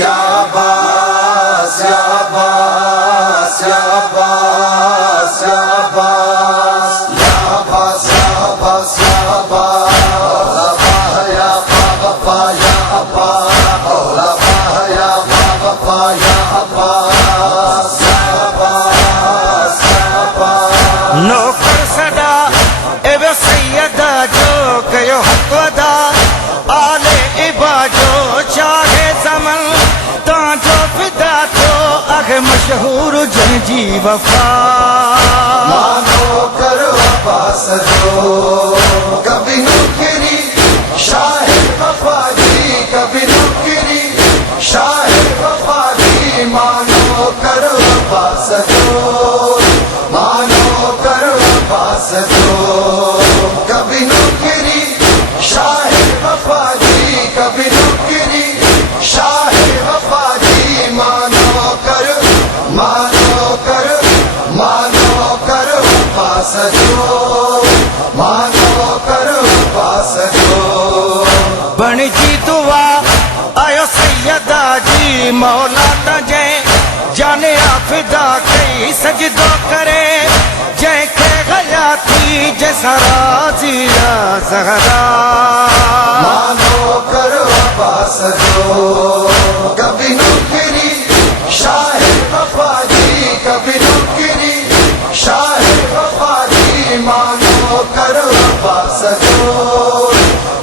یا عباس یا عباس یا عباس یا عباس یا عباس یا عباس یا عباس یا بابا یا عباس یا بابا یا عباس یا عباس یا عباس نوکر صدا اے سیدہ جو کہو حق ودا آل عبا جو چاہے زمن تاں جو فدا تو اگ مشہور جن جی وفا مانو کرو عباس جو کبھی نکری شاہ وفا جی کبھی نکری شاہ وفا جی مانو کرو عباس جو مانو کرو عباس جو کبھی نکری شاہ وفا جی کبھی نکری شاہ وفا جی مانو کرو عباس جو مانو کرو عباس جو بن جی دعا آیو سیدہ جی مولا تجھے جانے آفدہ کئی سجدو کرے جے کے غیا تھی جیسا راضی زہرا مانو کرو عباس جو کبھی نکری شاہ وفا جی کبھی نکری شاہ وفا جی مانو کرو عباس جو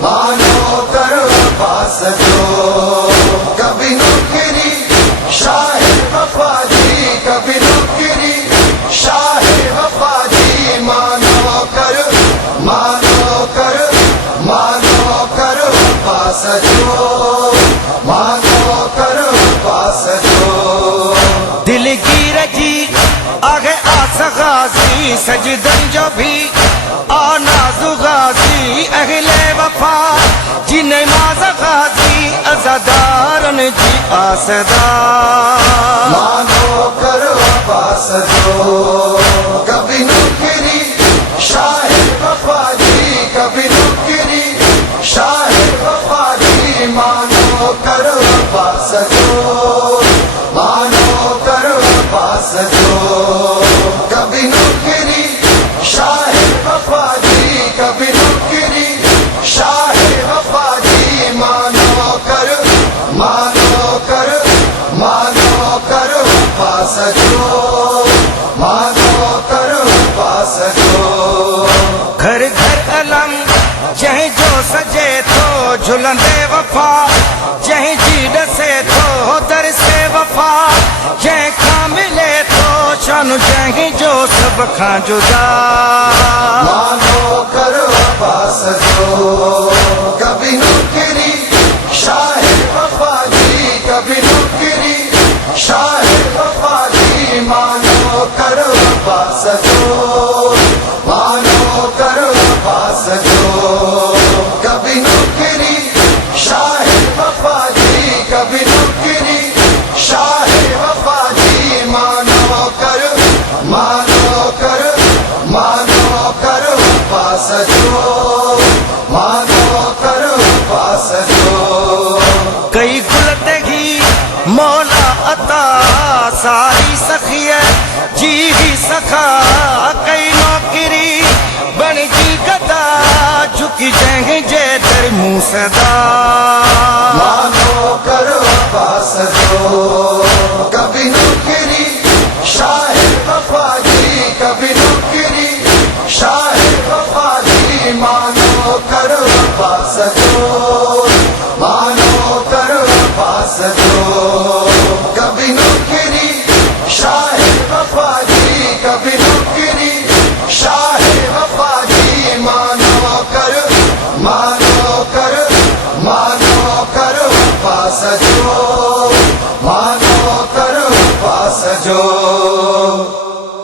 مانو کرو عباس جو کبھی نکری شاہ وفا جی کبھی نکری شاہ وفا جی مانو کرو عباس جو مانو کرو عباس جو دل گیر جی آگے آس غازی سجدن جو بھی آناز غازی اہل وفا جی نماز غازی ازادارن جی آسدار مانو کرو عباس جو کبھی نکری شاہ وفا جی کبھی نکری شاہ وفا جی مانو کرو عباس جو مانو کرو عباس جو کبھی نکری شاہ وفا جی کبھی نکری شاہ وفا جی مانو کرو عباس جو مانو کرو عباس جو گھر گھر علم جہیں جو سجے تو جھلندے وفا جہیں جی ڈسے تو در سے وفا جہیں کھا ملے تو شان جہیں جو سب کھاں جدا مانو کرو عباس جو کبھی نکری شاہ وفا جی کبھی نکری شاہ وفا جی مانو کرو عباس جو مانو کرو عباس جو کبھی نکری شاہ وفا جی کبھی نکری شاہ وفا جی مانو کرو عباس جو مانو کرو عباس جو کئی گلدگی مولا عطا ساری سخیہ جی ہی سخا کئی نوکری بن جی گدا جھکی جہیں جے در منہ صدا مانو کرو عباس جو کبھی نکری شاہ وفا جی کبھی نکری شاہ وفا جی مانو کرو عباس جو مانو کرو عباس جو کبھی نکری شاہ وفا جی کبھی نکری شاہ وفا جی مانو کرو عباس جو